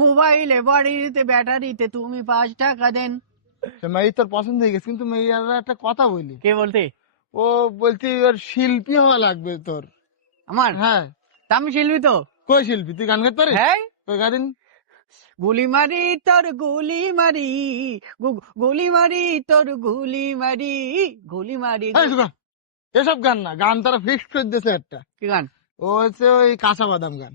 মোবাইলে বাড়িতে ব্যাটারিতে তুমি 5 টাকা দেন। মেয়ে তোর পছন্দ হয়ে গেছে, কিন্তু মেয়েরা একটা কথা বলি, কে বলতে? ও বলছি ওর শিল্পী হওয়া লাগবে তোর। আমার? হ্যাঁ। তা আমি শিল্পী তো। কই শিল্পী? তুই গান গাইতে পারিস? হ্যাঁ, কই গাদিন। গুলি মারি তোর গুলি মারি, গুলি মারি তোর গুলি মারি, গুলি মারি। এসব গান না, গান তারা ফিক্সড করে দিয়েছে একটা। কি গান? ও হচ্ছে ওই কাঁচা বাদাম গান।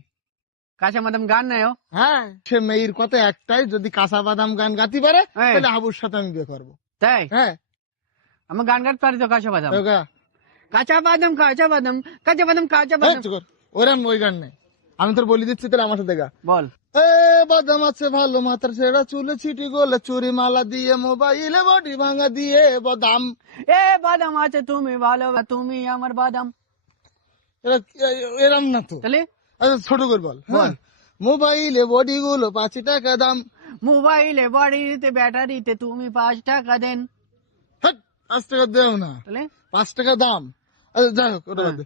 কাঁচা বাদাম গান নাই ও? হ্যাঁ, সে মেয়ের কথা একটাই, যদি কাঁচা বাদাম গান গাতে পারে হ্যাঁ। তাহলে হাবুর সাথে আমি বিয়ে করবো। তাই? হ্যাঁ। আমার গান গাইতে পারি তো কাঁচা বাদাম। তো গা। কাঁচা বাদাম কাঁচা বাদাম কাঁচা বাদাম কাঁচা এই বাদাম। চুপ কর। ওরম ওই গান নেই, আমি তোর বলি দিচ্ছি, তাহলে আমার সাথে গা। বল। এ বাদাম আছে ভালো, মাথার ছেঁড়া চুলে ছিটি গোলে, চুরি মালা দিয়ে মোবাইলে বডি ভাঙা দিয়ে বাদাম। এ বাদাম আছে তুমি ভালো, তুমি আমার বাদাম। এরম না তো। তাহলে আচ্ছা ছোট করে বল। বল। হ্যাঁ। মোবাইলে বডি গুলো 5 টাকা দাম। মোবাইলে বাড়িতে ব্যাটারিতে তুমি 5 টাকা দেন। হ্যাঁ, 5 টাকা দেও না, তাহলে 5 টাকা দাম। আচ্ছা যাই হোক, ওটা বাদ দে।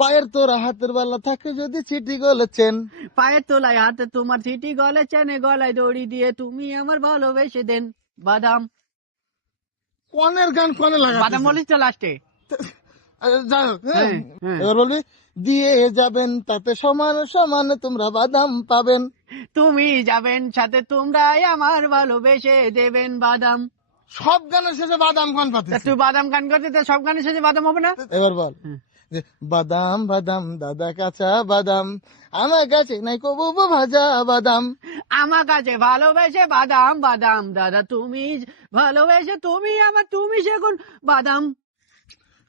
পায়ের তোরা হাতের বেলা থাকে যদি ছিটি গোলে চেন। পায়ের তোলায় হাতে তোমার চিঠি, গলে চেনে গলায় দড়ি দিয়ে তুমি আমার ভালোবেসে দেন। বাদাম। কনের গান কনে লাগা। বাদাম বলিস তো লাস্টে। যাই হোক, হ্যাঁ। হ্যাঁ, হ্যাঁ। এবার বলবি, দিয়ে যাবেন তাতে সমান সমান তোমরা বাদাম পাবেন। তুমি যাবেন সাথে তোমরাই আমার ভালোবেসে দেবেন বাদাম। সব গানের শেষে বাদাম গান তা পাতিস। তুই বাদাম গান করতে তো সব গানের শেষে বাদাম হবে না? এবার বল যে বাদাম বাদাম দাদা কাঁচা বাদাম, আমার কাছে নাই কবু ভাজা বাদাম। আমার কাছে ভালোবেসে বাদাম বাদাম, দাদা তুমি ভালোবেসে তুমি আমার তুমি সেগুন বাদাম।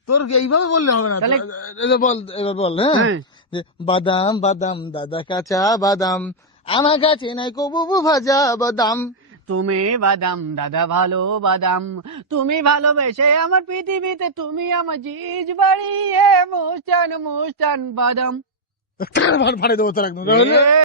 তোর এইভাবে বললে হবে না তো। তাহলে? এবার বল, এবার বল। হ্যাঁ, হ্যাঁ। যে বাদাম বাদাম দাদা কাঁচা বাদাম, আমার কাছে নাই কবু ভাজা বাদাম। তুমি বাদাম দাদা ভালো বাদাম, তুমি ভালোবেসে আমার পৃথিবীতে তুমি আমার জিজ বাড়িয়ে মুস্তান মুস্তান বাদাম। ভাড়ে দেবো তোর একদম। এ